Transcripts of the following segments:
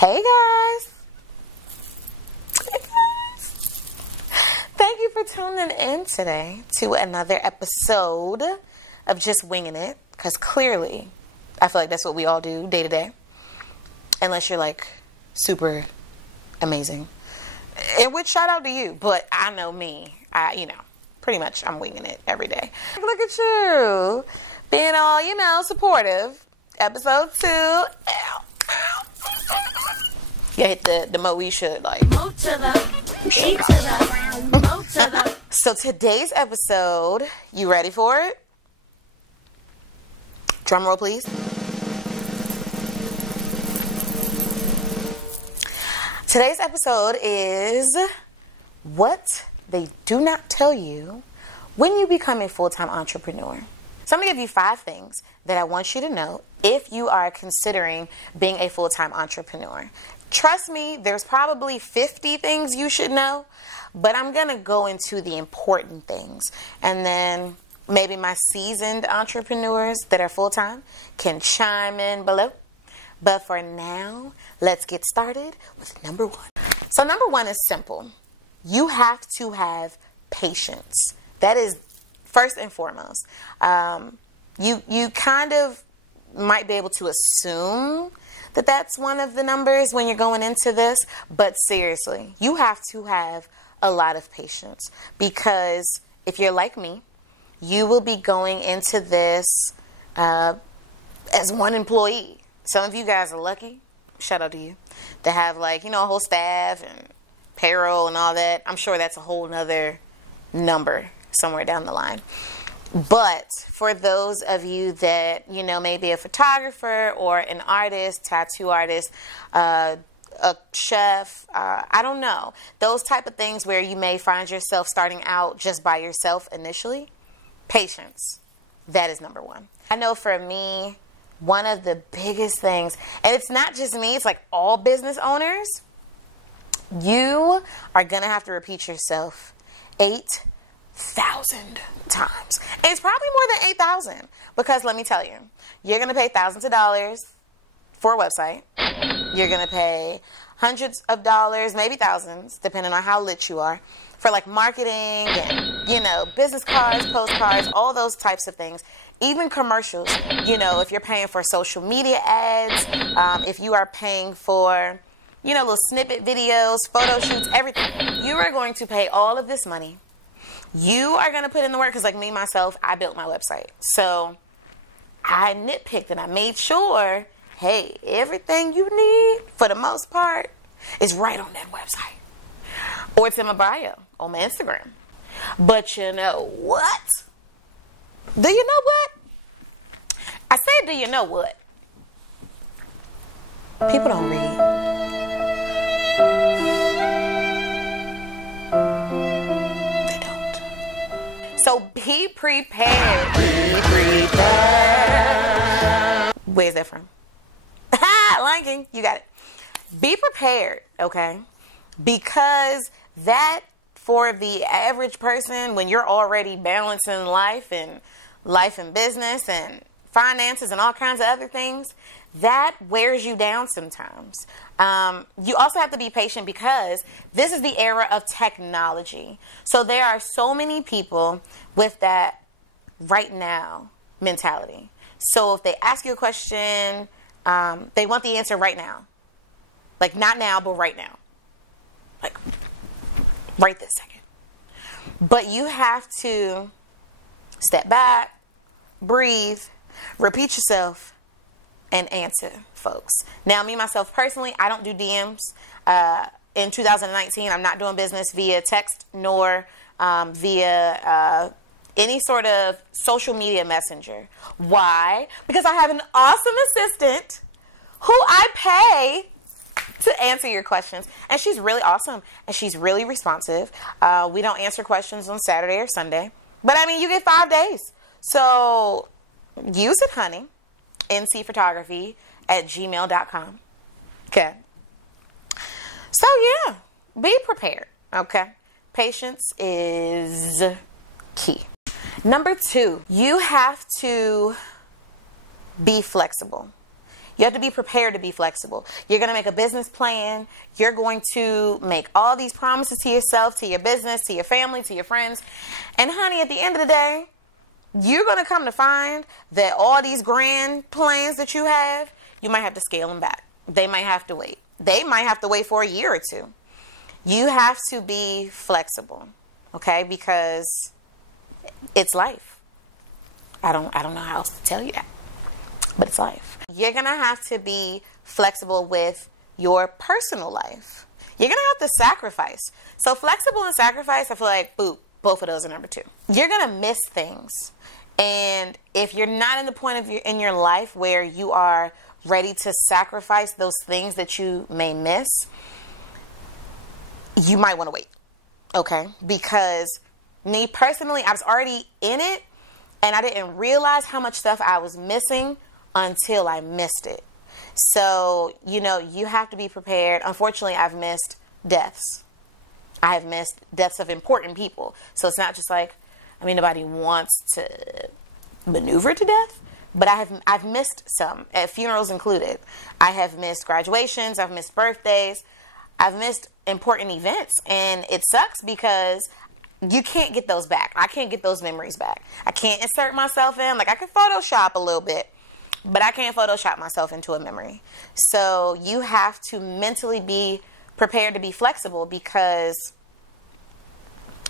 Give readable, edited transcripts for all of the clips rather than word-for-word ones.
Hey guys. Thank you for tuning in today to another episode of Just Winging It, because clearly I feel like that's what we all do day to day, unless you're like super amazing, in which shout out to you. But I know me, pretty much I'm winging it every day. Look at you being all supportive. Episode 2. You hit the Moesha like. Mo to the E to the Mo to the. So today's episode, you ready for it? Drum roll, please. Today's episode is what they do not tell you when you become a full-time entrepreneur. So I'm going to give you 5 things that I want you to know if you are considering being a full-time entrepreneur. Trust me, there's probably 50 things you should know, but I'm going to go into the important things. And then maybe my seasoned entrepreneurs that are full-time can chime in below. But for now, let's get started with number 1. So number 1 is simple. You have to have patience. That is first and foremost. You kind of might be able to assume that that's one of the numbers when you're going into this, but seriously, you have to have a lot of patience, because if you're like me, you will be going into this as one employee. Some of you guys are lucky, shout out to you, to have a whole staff and payroll and all that. I'm sure that's a whole nother number somewhere down the line. But for those of you that, may be a photographer or an artist, tattoo artist, a chef, I don't know, those type of things where you may find yourself starting out just by yourself initially, patience, that is number 1. I know for me, one of the biggest things, and it's not just me, it's like all business owners, you are going to have to repeat yourself 8,000 times. And it's probably more than 8,000, because let me tell you, you're going to pay thousands of dollars for a website. You're going to pay hundreds of dollars, maybe thousands, depending on how lit you are, for like marketing and, business cards, postcards, all those types of things. Even commercials, if you're paying for social media ads, if you are paying for, little snippet videos, photo shoots, everything, you are going to pay all of this money. You are going to put in the work, because like me, myself, I built my website. So I nitpicked and I made sure, hey, everything you need, for the most part, is right on that website. Or it's in my bio on my Instagram. But you know what? Do you know what? I said, do you know what? People don't read. So be prepared. Be prepared. Where's that from? Lion King, you got it. Be prepared, okay? Because that, for the average person, when you're already balancing life and business and finances and all kinds of other things, that wears you down sometimes. You also have to be patient, because this is the era of technology. So there are so many people with that right now mentality. So if they ask you a question, they want the answer right now. Like not now, but right now. Like right this second. But you have to step back, breathe, repeat yourself, and answer folks. Now, me, myself, personally, I don't do DMs. In 2019, I'm not doing business via text nor via any sort of social media messenger. Why? Because I have an awesome assistant who I pay to answer your questions. And she's really awesome, and she's really responsive. We don't answer questions on Saturday or Sunday. But, you get 5 days. So use it, honey. ncphotography@gmail.com. Okay. So, yeah. Be prepared. Okay. Patience is key. Number 2, you have to be flexible. You have to be prepared to be flexible. You're going to make a business plan. You're going to make all these promises to yourself, to your business, to your family, to your friends. And honey, at the end of the day, you're going to come to find that all these grand plans that you have, you might have to scale them back. They might have to wait. They might have to wait for a year or two. You have to be flexible, okay? Because it's life. I don't know how else to tell you that, but it's life. You're going to have to be flexible with your personal life. You're going to have to sacrifice. So flexible and sacrifice, I feel like, both of those are number 2. You're going to miss things. And if you're not in the point in your life where you are ready to sacrifice those things that you may miss, you might want to wait, okay? Because me personally, I was already in it, and I didn't realize how much stuff I was missing until I missed it. So, you have to be prepared. Unfortunately, I've missed deaths. I have missed deaths of important people. So it's not just like, nobody wants to maneuver to death, but I've missed some, funerals included. I have missed graduations. I've missed birthdays. I've missed important events, and it sucks because you can't get those back. I can't get those memories back. I can't insert myself in. Like, I can Photoshop a little bit, but I can't Photoshop myself into a memory. So you have to mentally be prepared to be flexible, because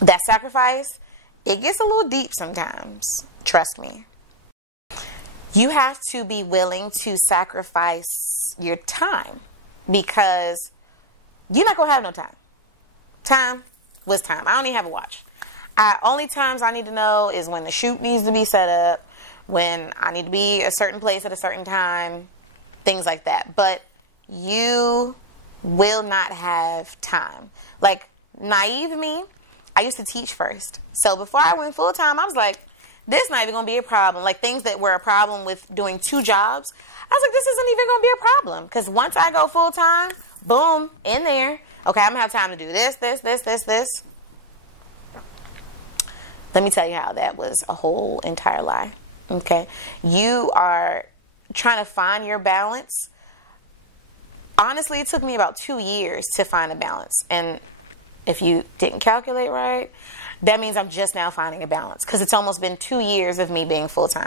that sacrifice, it gets a little deep sometimes. Trust me. You have to be willing to sacrifice your time, because you're not going to have no time. Time was time. I don't even have a watch. Only times I need to know is when the shoot needs to be set up, when I need to be a certain place at a certain time, things like that. But you will not have time. Like, naive me, I used to teach first. So before I went full time, I was like, this not even going to be a problem. Like, things that were a problem with doing 2 jobs, I was like, this isn't even going to be a problem. Because once I go full time, boom, in there. Okay, I'm going to have time to do this. Let me tell you how that was a whole entire lie. Okay, you are trying to find your balance. Honestly, it took me about 2 years to find a balance. And if you didn't calculate right, that means I'm just now finding a balance, because it's almost been 2 years of me being full-time.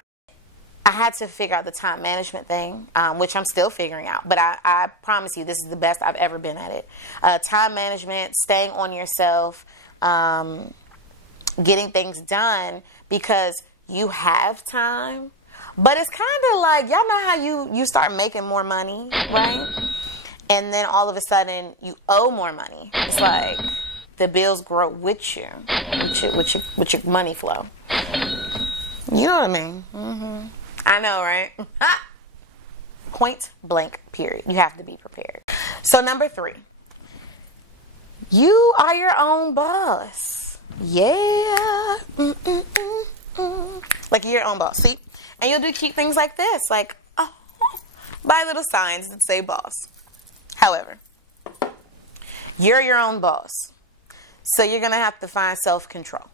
I had to figure out the time management thing, which I'm still figuring out. But I promise you, this is the best I've ever been at it. Time management, staying on yourself, getting things done, because you have time. But it's kind of like, y'all know how you start making more money, right? And then all of a sudden, you owe more money. It's like the bills grow with you, with your money flow. You know what I mean? Mm-hmm. I know, right? Point blank, period. You have to be prepared. So number 3, you are your own boss. Yeah. Like, you're your own boss. See? And you'll do cute things like this. Like, buy little signs that say boss. However, you're your own boss. So you're going to have to find self-control.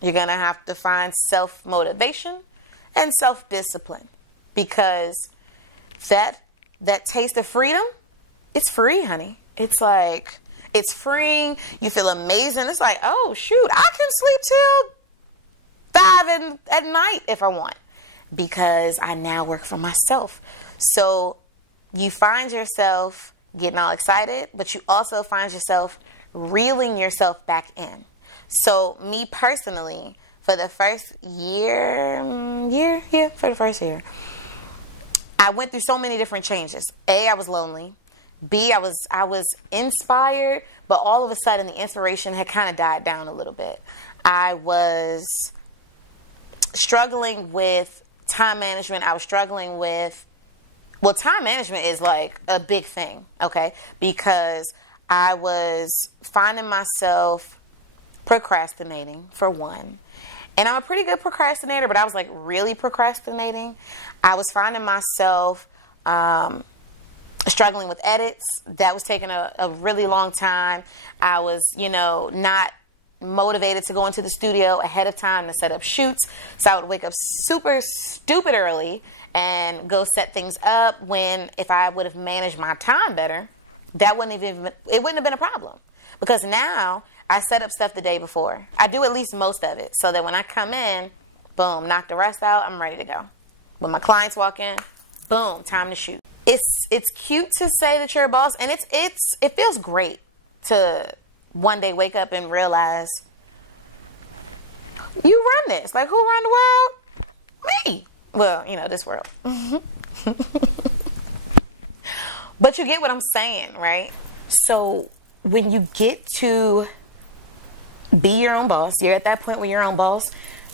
You're going to have to find self-motivation and self-discipline, because that taste of freedom, it's free, honey. It's like, it's freeing. You feel amazing. It's like, oh, shoot, I can sleep till 5 at night if I want, because I now work for myself. So you find yourself getting all excited, but you also find yourself reeling yourself back in. So me personally, for the first year, I went through so many different changes. A, I was lonely. B, I was inspired, but all of a sudden the inspiration had kind of died down a little bit. I was struggling with time management. I was struggling with, well, time management is like a big thing, okay? Because I was finding myself procrastinating, for one. And I'm a pretty good procrastinator, but I was like really procrastinating. I was finding myself struggling with edits. That was taking a really long time. I was, not motivated to go into the studio ahead of time to set up shoots. So I would wake up super stupid early and go set things up, when if I would have managed my time better, it wouldn't have been a problem. Because now I set up stuff the day before. I do at least most of it, so that when I come in, boom, knock the rest out, I'm ready to go. When my clients walk in, boom, time to shoot. It's cute to say that you're a boss, and it feels great to one day wake up and realize you run this. Like, who run the world? Me. Well, this world. But you get what I'm saying, right? So when you get to be your own boss, you're at that point where you're your own boss,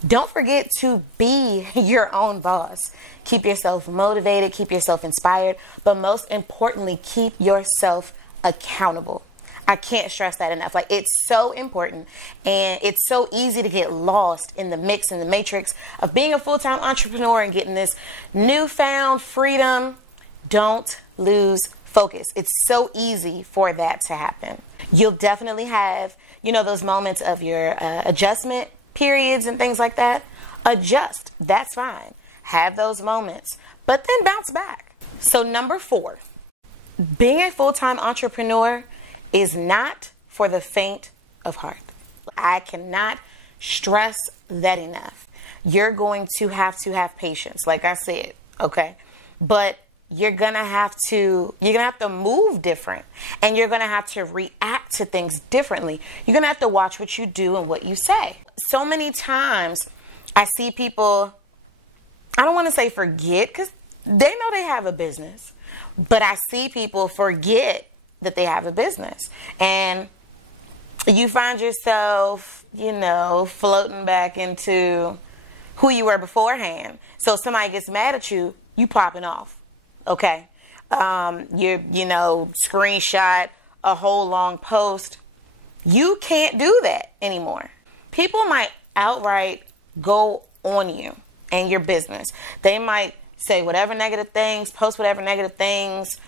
don't forget to be your own boss. Keep yourself motivated, keep yourself inspired, but most importantly, keep yourself accountable. I can't stress that enough. Like, it's so important, and it's so easy to get lost in the mix and the matrix of being a full-time entrepreneur and getting this newfound freedom. Don't lose focus. It's so easy for that to happen. You'll definitely have, those moments of your adjustment periods and things like that. Adjust. That's fine. Have those moments, but then bounce back. So number 4, being a full-time entrepreneur is not for the faint of heart. I cannot stress that enough. You're going to have patience, like I said, okay? But you're gonna have to move different, and you're gonna have to react to things differently. You're gonna have to watch what you do and what you say. So many times I see people, I don't want to say forget, because they know they have a business, but I see people forget that they have a business, and you find yourself, floating back into who you were beforehand. So if somebody gets mad at you, you popping off, okay? Screenshot a whole long post. You can't do that anymore. People might outright go on you and your business. They might say whatever negative things, post whatever negative things,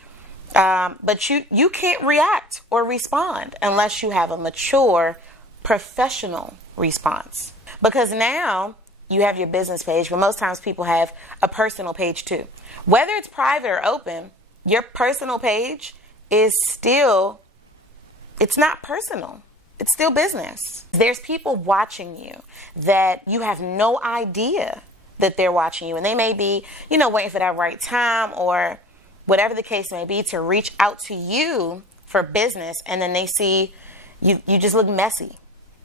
but you can't react or respond unless you have a mature, professional response. Because now you have your business page, but most times people have a personal page too. Whether it's private or open, your personal page is still, it's not personal. It's still business. There's people watching you that you have no idea that they're watching you. And they may be, waiting for that right time or whatever the case may be to reach out to you for business. And then they see you just look messy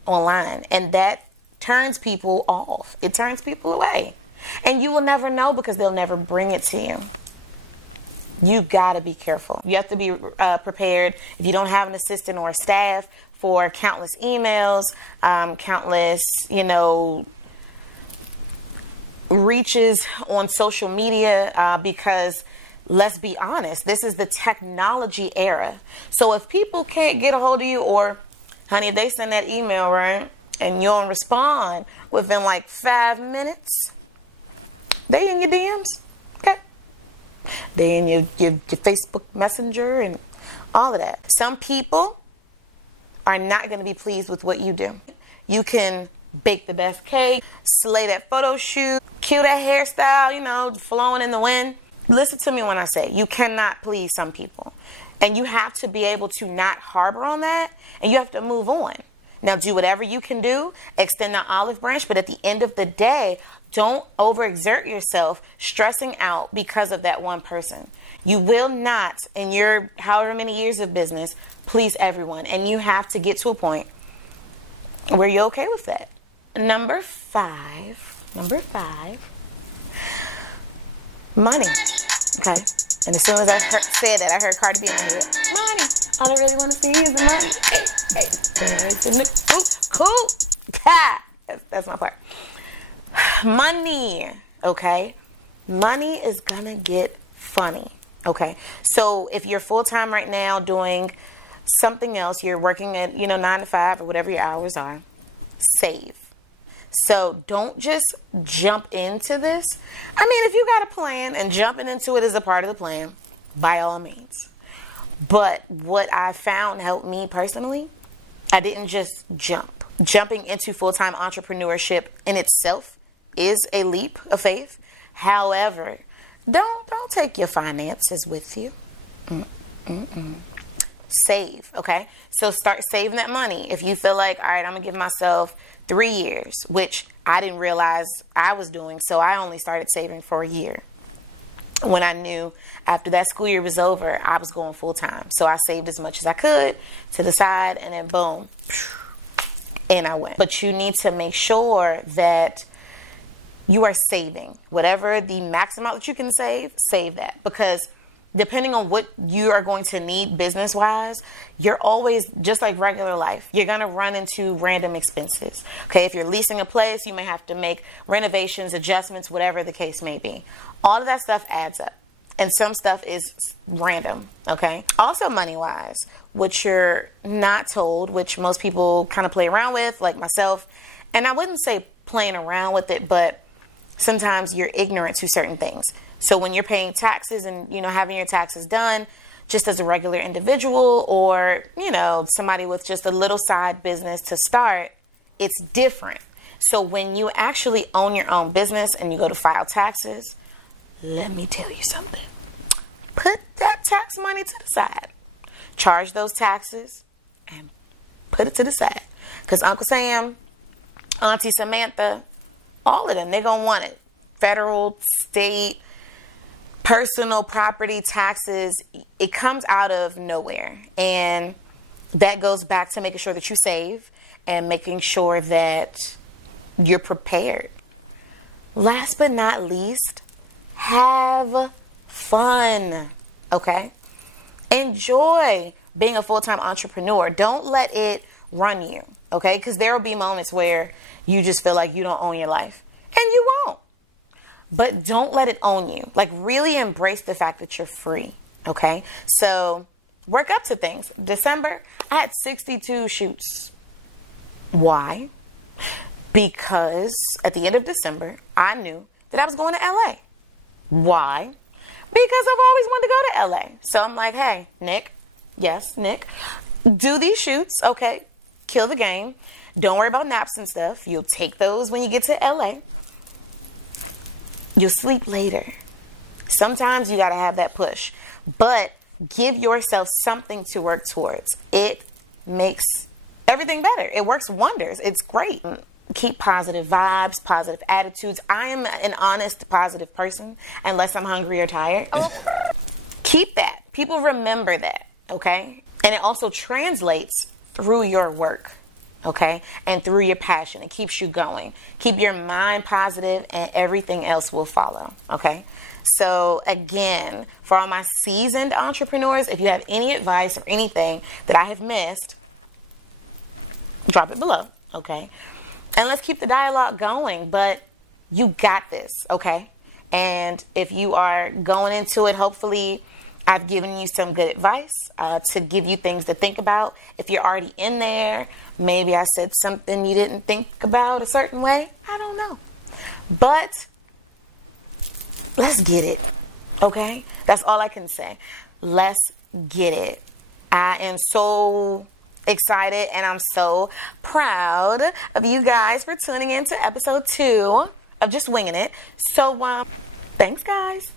online. And that turns people off. It turns people away. And you will never know because they'll never bring it to you. You got to be careful. You have to be prepared. If you don't have an assistant or a staff, for countless emails, countless, reaches on social media, because let's be honest, this is the technology era. So if people can't get a hold of you, or honey, if they send that email, right, and you don't respond within like 5 minutes, they in your DMs, okay? They in your Facebook Messenger and all of that. Some people are not going to be pleased with what you do. You can bake the best cake, slay that photo shoot, cue that hairstyle, flowing in the wind. Listen to me when I say you cannot please some people. And you have to be able to not harbor on that, and you have to move on. Now, do whatever you can do, extend the olive branch, but at the end of the day, don't overexert yourself stressing out because of that one person. You will not, in your however many years of business, please everyone. And you have to get to a point where you're okay with that. Number five, money. Okay. And as soon as I said that, I heard Cardi B in my head. Money. All I really want to see is the money. Hey. Cool. That's my part. Money. Okay. Money is going to get funny. Okay. So if you're full-time right now doing something else, you're working at, 9 to 5 or whatever your hours are, save. So don't just jump into this. I mean, if you got a plan and jumping into it is a part of the plan, by all means. But what I found helped me personally, I didn't just jump. Jumping into full-time entrepreneurship in itself is a leap of faith. However, Don't take your finances with you. Save, okay? So start saving that money. If you feel like, all right, I'm gonna give myself 3 years, which I didn't realize I was doing, so I only started saving for a year. When I knew after that school year was over, I was going full time. So I saved as much as I could to the side, and then boom, and I went. But you need to make sure that you are saving. Whatever the max amount that you can save that. Because depending on what you are going to need business-wise, you're always, just like regular life, you're going to run into random expenses. Okay, if you're leasing a place, you may have to make renovations, adjustments, whatever the case may be. All of that stuff adds up. And some stuff is random, okay? Also money-wise, which you're not told, which most people kind of play around with, like myself. And I wouldn't say playing around with it, but sometimes you're ignorant to certain things. So when you're paying taxes and, having your taxes done just as a regular individual or, somebody with just a little side business to start, it's different. So when you actually own your own business and you go to file taxes, let me tell you something. Put that tax money to the side. Charge those taxes and put it to the side. Because Uncle Sam, Auntie Samantha, all of them, they're going to want it. Federal, state, personal property taxes, it comes out of nowhere. And that goes back to making sure that you save and making sure that you're prepared. Last but not least, have fun, okay? Enjoy being a full-time entrepreneur. Don't let it run you, okay? Because there will be moments where you just feel like you don't own your life. And you won't. But don't let it own you. Like, really embrace the fact that you're free, okay? So work up to things. December, I had 62 shoots. Why? Because at the end of December, I knew that I was going to LA. Why? Because I've always wanted to go to LA. So I'm like, hey, Nick, yes, Nick, do these shoots, okay? Kill the game. Don't worry about naps and stuff. You'll take those when you get to LA. You'll sleep later. Sometimes you got to have that push. But give yourself something to work towards. It makes everything better. It works wonders. It's great. Keep positive vibes, positive attitudes. I am an honest, positive person unless I'm hungry or tired. Keep that. People remember that, okay? And it also translates through your work, okay? And through your passion. It keeps you going. Keep your mind positive and everything else will follow, okay? So again, for all my seasoned entrepreneurs, if you have any advice or anything that I have missed, drop it below, okay? And let's keep the dialogue going, but you got this, okay? And if you are going into it, hopefully I've given you some good advice to give you things to think about. If you're already in there, maybe I said something you didn't think about a certain way. I don't know. But let's get it, okay? That's all I can say. Let's get it. I am so excited and I'm so proud of you guys for tuning in to episode 2 of Just Winging It. So, thanks, guys.